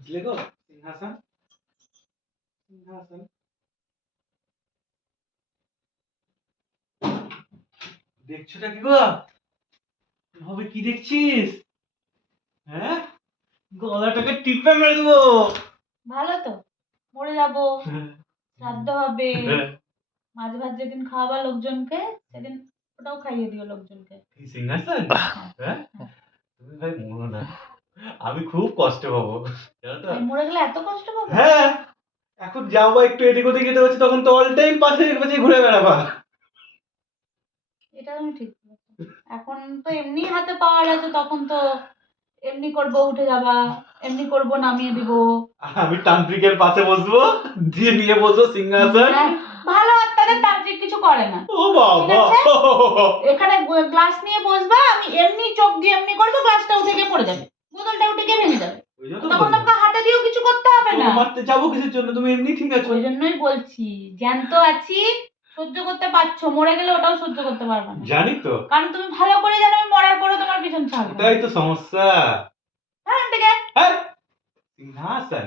বুঝলে গো? সিংহাসন সিংহাসন দেখছোটা কি গো? ভাবে কি দেখছিস? হ্যাঁ, গলাটাকে টিপে মেরে দেবো। ভালো তো, মরে যাবো, শ্রাদ্ধ হবে, মাছ ভাত যেদিন খাওয়াবা লোকজনকে সেদিন ওটাও খাইয়ে দিও লোকজনকে। কি সিংহাসন? হ্যাঁ, তুমি ভাই মরো না, আমি খুব কষ্ট পাবো, জানো তো? আমি মরে গেলে এত কষ্ট পাবো? হ্যাঁ, এখন যাবো একটু এদিক ওদিক যেতে হচ্ছে, তখন তো অল টাইম পাশে পাশে ঘুরে বেড়াবা। এটা তুমি ঠিক বলেছো। এখন তো এমনি হাতে পাওয়ার আছে, তখন তো এমনি করবো উঠে যাবা, এমনি করবো নামিয়ে দিব। আমি তান্ত্রিকের পাশে বসবো, দিয়ে নিয়ে বসবো সিংহাসন। হ্যাঁ, ভালো আত্মাদের তান্ত্রিক কিছু করে না। ও বাবা, এখানে গ্লাস নিয়ে বসবা, আমি এমনি চোখ দিয়ে এমনি করবো, গ্লাসটা উঠে গিয়ে পড়ে যাবে, বোতলটা উঠে গিয়ে ভেঙে যাবে। ওই জন্য তখন তোমাকে হাতে দিয়েও কিছু করতে হবে না। মারতে যাবো কিসের জন্য? তুমি এমনি ঠিক আছো। ওই জন্যই বলছি, জ্যান্ত আছি সহ্য করতে পারছো, মরে গেলে ওটাও সহ্য করতে পারবে না। জানি তো, কারণ তুমি ভালো করে জানো আমি মরার পরে তোমার পিছন ছাড়বো। ওটাই তো সমস্যা। হ্যাঁ, ঠিক আছে। সিংহাসন